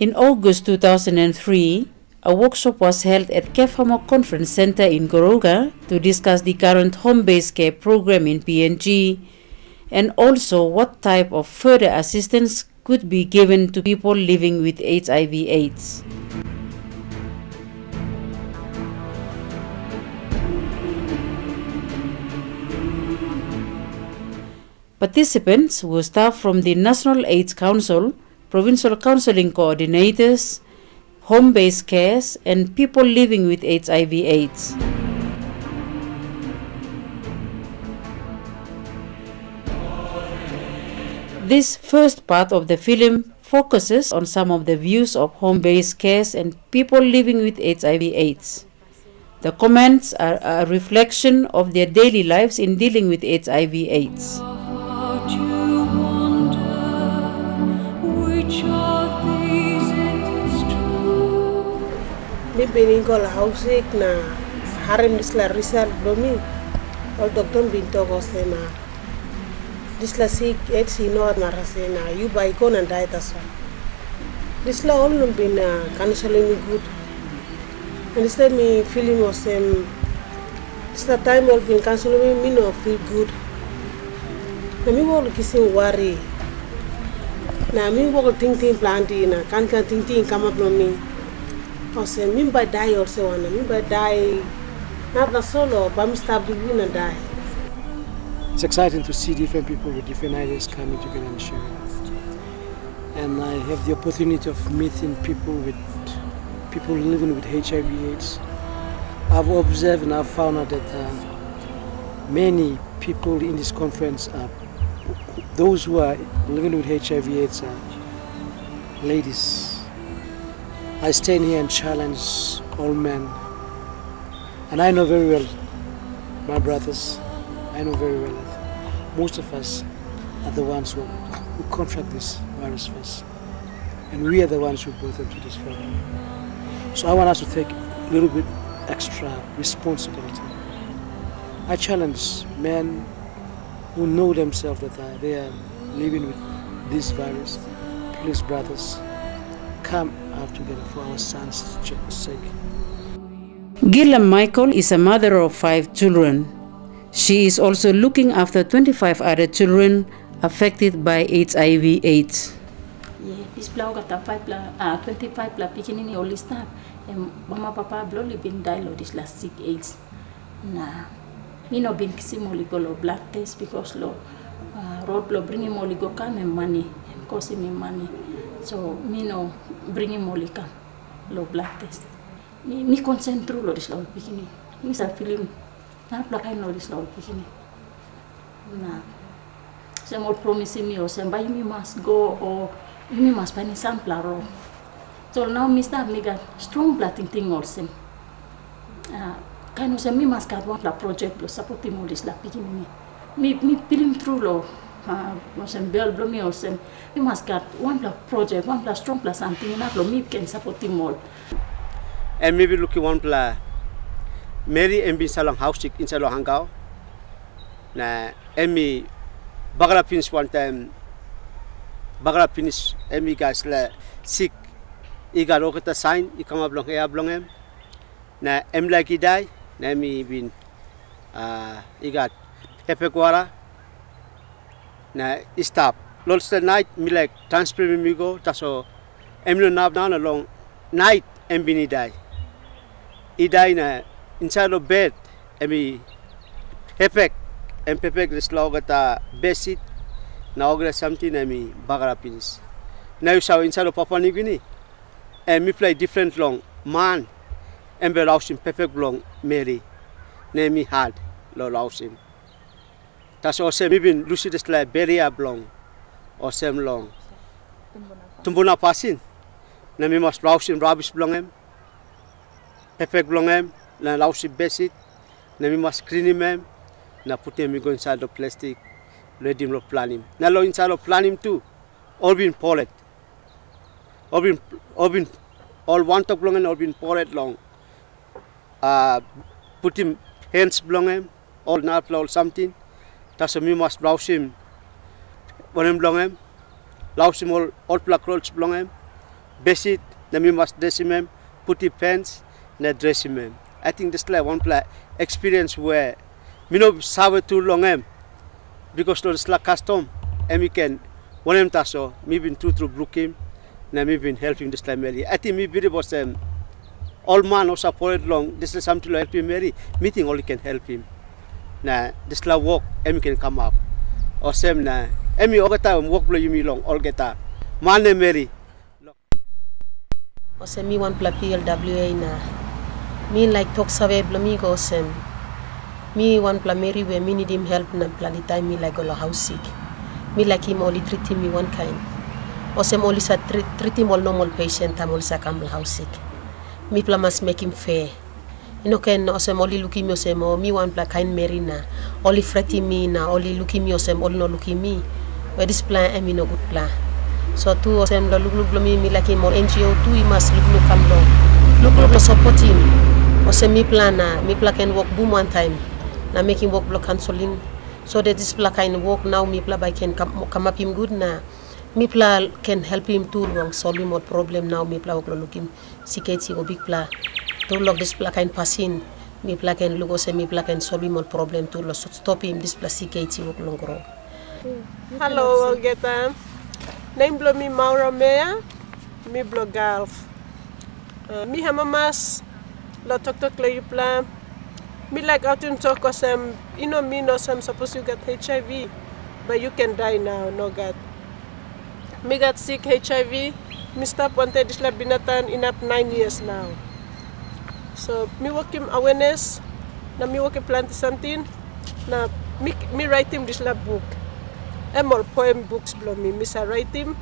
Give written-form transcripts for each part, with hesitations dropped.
In August 2003, a workshop was held at Kefamo Conference Center in Goroga to discuss the current home-based care program in PNG and also what type of further assistance could be given to people living with HIV/AIDS. Participants were staff from the National AIDS Council, provincial counseling coordinators, home-based cares, and people living with HIV/AIDS. This first part of the film focuses on some of the views of home-based cares and people living with HIV/AIDS. The comments are a reflection of their daily lives in dealing with HIV/AIDS. Mi beningol hausik na harem disla risal domi ol doktor binto gosena disla sik etsi no na rasena you by kon and diet as disla all no bin counseling good and disla me feeling was disla time all bin counseling me no feel good na mi wol kisin worry na mi wol think planti na kan think come up no me also, me by die also one. Me by die, not the solo, but me stop the win and die. It's exciting to see different people with different ideas coming together and sharing. And I have the opportunity of meeting people living with HIV/AIDS. I've observed and I've found out that many people in this conference those who are living with HIV/AIDS are ladies. I stand here and challenge all men. And I know very well, my brothers, I know very well that most of us are the ones who contract this virus first. And we are the ones who brought them to this problem. So I want us to take a little bit extra responsibility. I challenge men who know themselves that they are living with this virus. Please, brothers, come out together for our sons' sake. Gilliam Michael is a mother of 5 children. She is also looking after 25 other children affected by HIV/AIDS. This plau kata 25 la pikini ni olista. Mama papa bloli bin dialo this last sick AIDS. Na, me no bin kisi moligolo blood test because lo road lo bringi moligo kan money, cost me money. So me no bring him molika low blood test. Me concentrate lo this low bikini. Me sa feeling na plaka no this low bikini. Na some more promising me or some by me must go or you must find sample. So now me start me got strong blood thing also. Kind of say me must get one la project lo supporting all this la bikini. Me feeling through lo. We must get one project, one plus strong plus something, and we can support them all. And maybe look at one plus Mary and be salon house in Salon Hangao. Na Emmy Bagala finish one time. Bagala finish Emmy guys sick. He got look at the sign, he come up long hair blong him. Na Em like he die, na me been he got Hepequara. Na stop. Lots the night me like transfer me go. That's all. Em no nav down along night. Em bini die. He die na inside of bed. Emi hepek. Em pepek the slow gata besit. Na ogre something emi bagara pinis. Now you saw inside of Papua New Guinea. And me play different long man. Em be lost him pepek long Mary. Name me hard. Lo lost him. Tas also maybe lucid is like berry long or same long. Tumbuna pasin. Na mi mas lausin rubbish blong em. Pepek blong em. Na lausin besit. Na mi mas clean him. Na put him go inside the plastic. Let him lo plan him. Na lo inside lo plan him too. All been pollet. All one top long and all been pollet long. Put him hands blong him. All not all something. Tas mi mas lausim. When him blong him. Lausim all black rolls blong him. besit na mi mas dressing puti pants na dressing. I think this like one play experience where me no sabe too long because no like custom and we can one taso me been through Brooklyn na me been helping this time Mary. I think me very was all man or supported long this is something like help him Mary meeting only can help him. Na this la work em can come up or same na emi ogata work blow you me long all geta mane Mary o se mi wan pla PLWA na mi like talk save blo mi go sem mi wan pla Mary we mi need him help na pla the time mi like go house sick mi like him only treat him me one kind o sem only sa treat him all normal patient am only sa come house sick mi pla must make him fair. You know, can osem only looking me osem or me one black kind Mary na only fretting me na only looking me osem only no looking me. Where this plan I mean no good plan. So two osem look me like him or NGO two he must look come down. Look support him. Osem me plan na me plan can work boom one time. Na make him work block cancelling. So that this plan kind work now me plan by can come up him good na. Me plan can help him too long solve him what problem now me plan work look him. CKT go big plan. To look this black and passing, me black and logo say me black and solve him problem to stop him this plastic work long grow. Hello, Olgeta. Name blow me Maura Mea, me blow Gulf. Me hamamas, lo tok lay plan. Me like out in talk or some, you know me no some suppose you got HIV, but you can die now, no God. Me got sick HIV, me stop wanted this lab binatan in up 9 years now. So me work him awareness, na me work plant something, na me write him this lab book. All poem books blow me. Misa write him,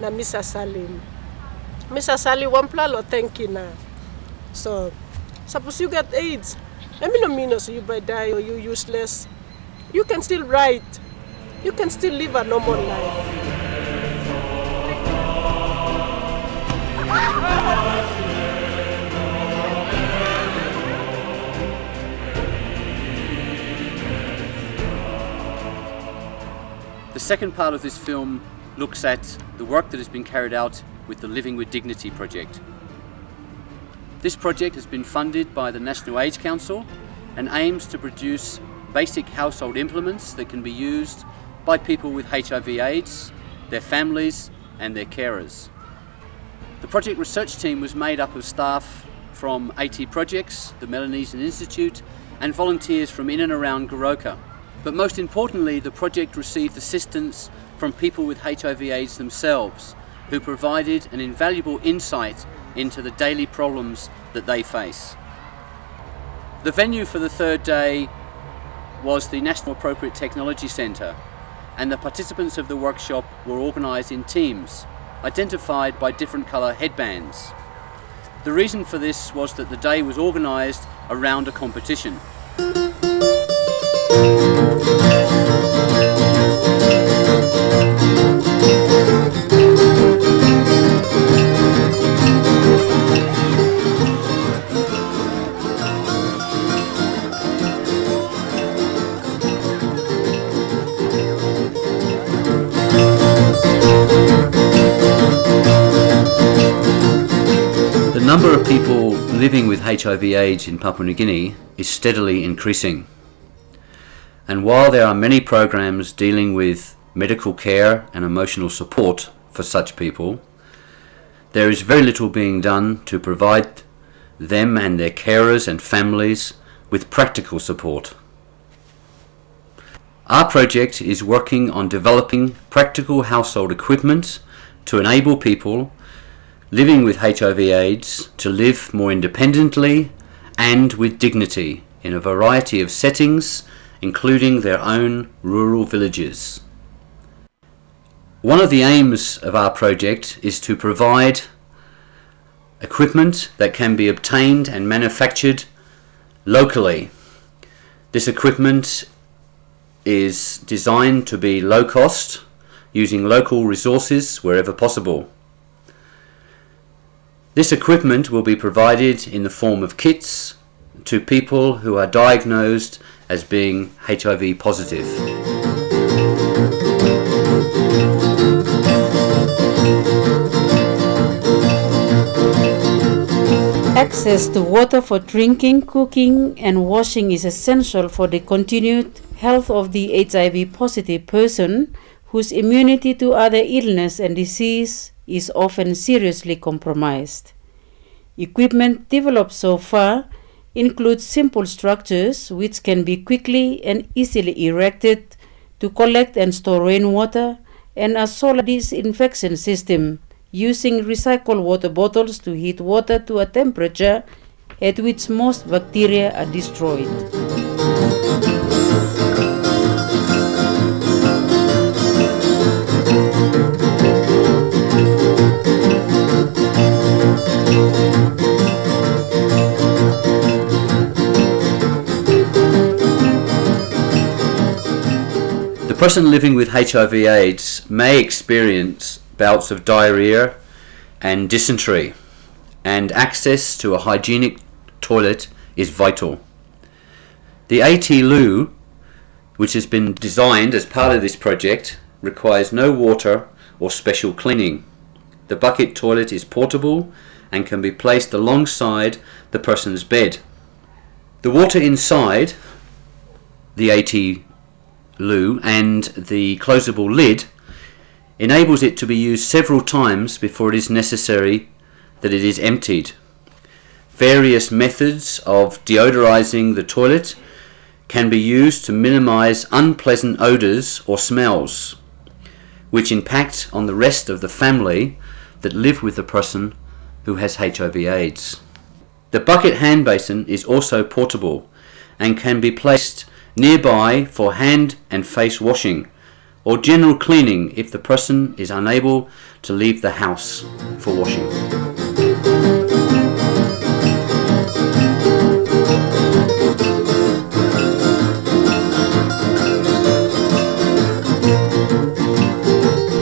na Misa Salim. Misa Sali one plan lo thank you na. So suppose you get AIDS, I mean no mean so you by die or you useless. You can still write. You can still live a normal life. The second part of this film looks at the work that has been carried out with the Living with Dignity project. This project has been funded by the National AIDS Council and aims to produce basic household implements that can be used by people with HIV/AIDS, their families and their carers. The project research team was made up of staff from AT Projects, the Melanesian Institute and volunteers from in and around Goroka. But most importantly, the project received assistance from people with HIV/AIDS themselves, who provided an invaluable insight into the daily problems that they face. The venue for the third day was the National Appropriate Technology Centre, and the participants of the workshop were organised in teams, identified by different colour headbands. The reason for this was that the day was organised around a competition. The number of people living with HIV/AIDS in Papua New Guinea is steadily increasing. And while there are many programs dealing with medical care and emotional support for such people, there is very little being done to provide them and their carers and families with practical support. Our project is working on developing practical household equipment to enable people living with HIV/AIDS to live more independently and with dignity in a variety of settings, including their own rural villages. One of the aims of our project is to provide equipment that can be obtained and manufactured locally. This equipment is designed to be low cost, using local resources wherever possible. This equipment will be provided in the form of kits to people who are diagnosed as being HIV positive. Access to water for drinking, cooking, and washing is essential for the continued health of the HIV-positive person whose immunity to other illness and disease is often seriously compromised. Equipment developed so far includes simple structures which can be quickly and easily erected to collect and store rainwater, and a solar disinfection system using recycled water bottles to heat water to a temperature at which most bacteria are destroyed. The person living with HIV/AIDS may experience bouts of diarrhea and dysentery, and access to a hygienic toilet is vital. The AT-loo, which has been designed as part of this project, requires no water or special cleaning. The bucket toilet is portable and can be placed alongside the person's bed. The water inside the AT-loo and the closable lid enables it to be used several times before it is necessary that it is emptied. Various methods of deodorizing the toilet can be used to minimize unpleasant odors or smells, which impact on the rest of the family that live with the person who has HIV/AIDS. The bucket hand basin is also portable and can be placed nearby for hand and face washing or general cleaning if the person is unable to leave the house for washing.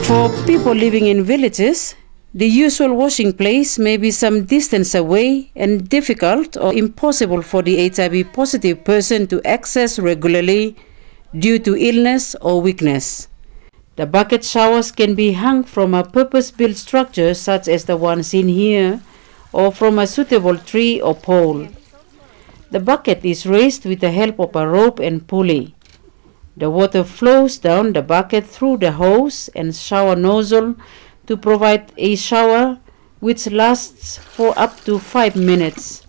For people living in villages, the usual washing place may be some distance away and difficult or impossible for the HIV-positive person to access regularly due to illness or weakness. The bucket showers can be hung from a purpose-built structure such as the one seen here, or from a suitable tree or pole. The bucket is raised with the help of a rope and pulley. The water flows down the bucket through the hose and shower nozzle to provide a shower which lasts for up to 5 minutes.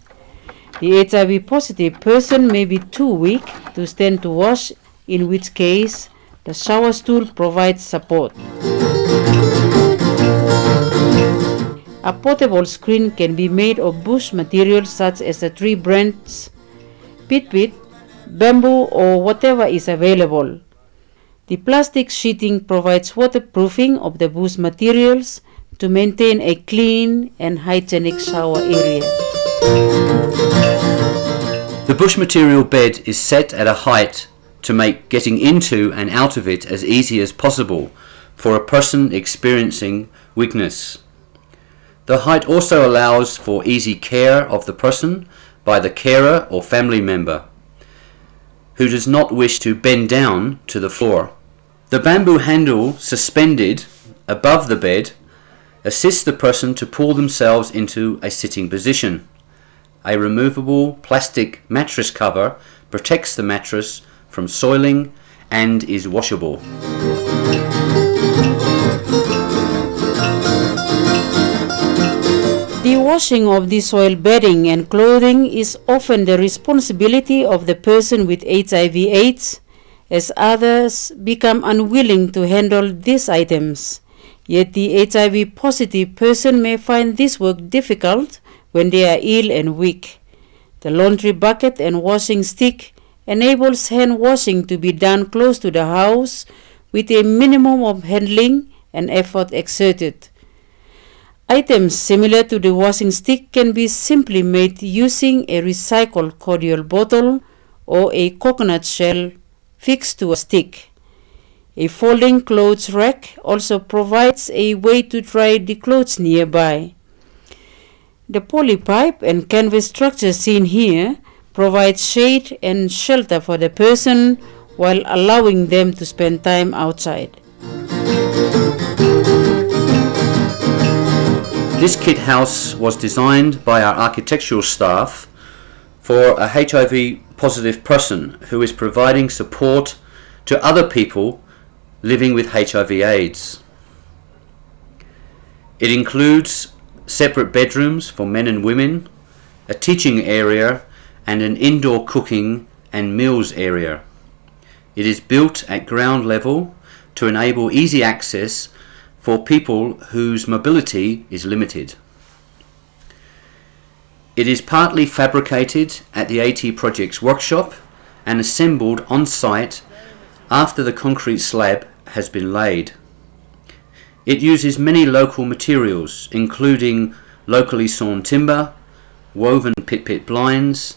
The HIV-positive person may be too weak to stand to wash, in which case the shower stool provides support. A portable screen can be made of bush materials such as the tree branch, pitpit, bamboo, or whatever is available. The plastic sheeting provides waterproofing of the bush materials to maintain a clean and hygienic shower area. The bush material bed is set at a height to make getting into and out of it as easy as possible for a person experiencing weakness. The height also allows for easy care of the person by the carer or family member who does not wish to bend down to the floor. The bamboo handle suspended above the bed assists the person to pull themselves into a sitting position. A removable plastic mattress cover protects the mattress from soiling and is washable. The washing of the soil bedding and clothing is often the responsibility of the person with HIV/AIDS, as others become unwilling to handle these items. Yet the HIV-positive person may find this work difficult when they are ill and weak. The laundry bucket and washing stick enables hand washing to be done close to the house with a minimum of handling and effort exerted. Items similar to the washing stick can be simply made using a recycled cordial bottle or a coconut shell fixed to a stick. A folding clothes rack also provides a way to dry the clothes nearby. The polypipe and canvas structure seen here provides shade and shelter for the person while allowing them to spend time outside. This kit house was designed by our architectural staff for a HIV positive person who is providing support to other people living with HIV/AIDS. It includes separate bedrooms for men and women, a teaching area, and an indoor cooking and meals area. It is built at ground level to enable easy access for people whose mobility is limited. It is partly fabricated at the AT Project's workshop and assembled on site after the concrete slab has been laid. It uses many local materials, including locally sawn timber, woven pit blinds,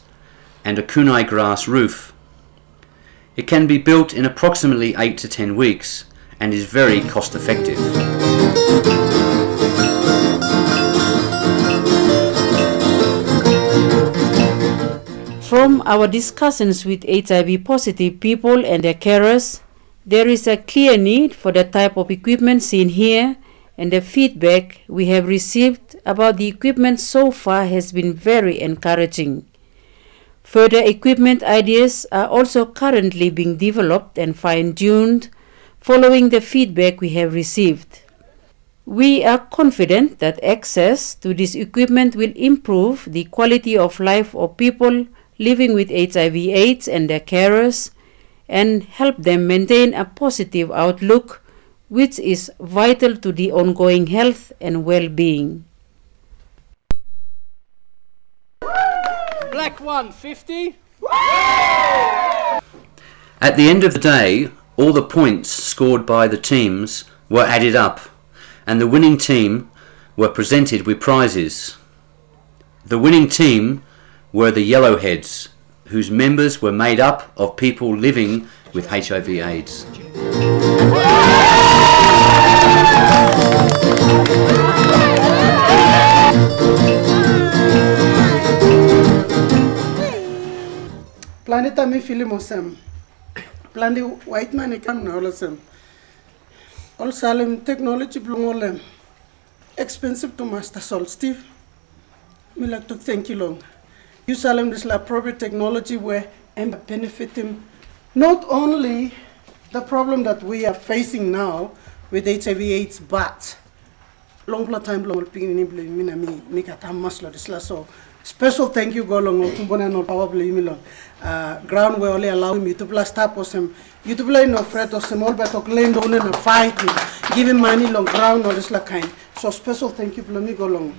and a kunai grass roof. It can be built in approximately 8 to 10 weeks and is very cost effective. From our discussions with HIV positive people and their carers, there is a clear need for the type of equipment seen here, and the feedback we have received about the equipment so far has been very encouraging. Further equipment ideas are also currently being developed and fine-tuned following the feedback we have received. We are confident that access to this equipment will improve the quality of life of people living with HIV/AIDS and their carers, and help them maintain a positive outlook, which is vital to the ongoing health and well-being. Black 150. At the end of the day, all the points scored by the teams were added up, and the winning team were presented with prizes. The winning team were the Yellowheads, whose members were made up of people living with HIV/AIDS. Planeta mi filimosem. Plandi white man ikam na olosem. All salem technology blungolem. Expensive to master sol. Steve, we like to thank you long. You salem this la appropriate technology where and benefit him not only the problem that we are facing now with HIV/AIDS, but long time long so special thank you go long no probably ground where only allowing me to plus tap or some you to play no fret or some all but land on and fight giving money long ground or this like kind. So special thank you me go long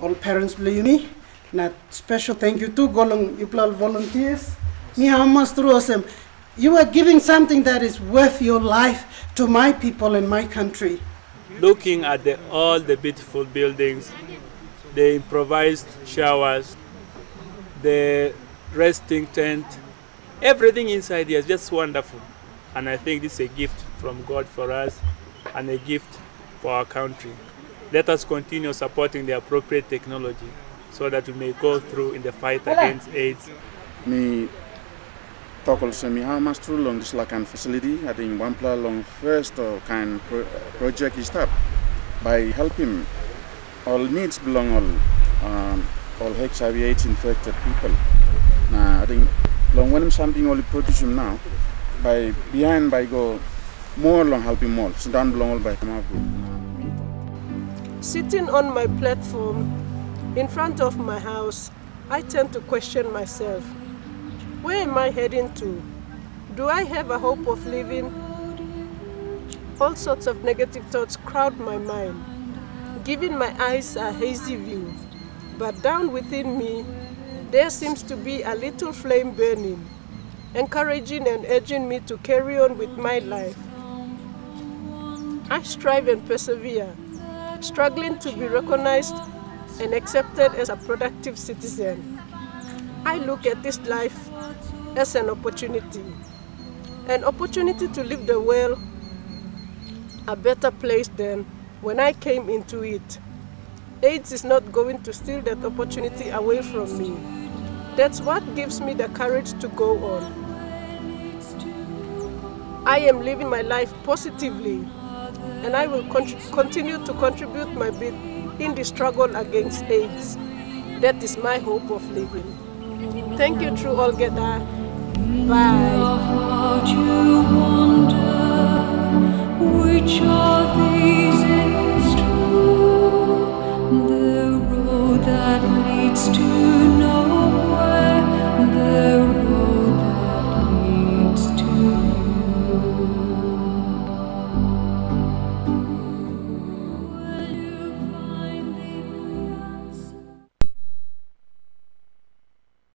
all parents believe me. Not special thank you to go long you volunteers. Me how much through them. You are giving something that is worth your life to my people and my country. Looking at all the beautiful buildings, the improvised showers, the resting tent, everything inside here is just wonderful. And I think this is a gift from God for us and a gift for our country. Let us continue supporting the appropriate technology so that we may go through in the fight against AIDS. Me talk also me how much too long this like facility. I think one plan long first kind project is start by helping all needs belong all HIV/AIDS infected people. Now I think long when something only produce him now by behind by go more long helping more. So down belong all by come up. Sitting on my platform in front of my house, I tend to question myself. Where am I heading to? Do I have a hope of living? All sorts of negative thoughts crowd my mind, giving my eyes a hazy view. But down within me, there seems to be a little flame burning, encouraging and urging me to carry on with my life. I strive and persevere, struggling to be recognized and accepted as a productive citizen. I look at this life as an opportunity to leave the world a better place than when I came into it. AIDS is not going to steal that opportunity away from me. That's what gives me the courage to go on. I am living my life positively, and I will continue to contribute my bit in the struggle against AIDS. That is my hope of living. Thank you, True Olgeta. Bye.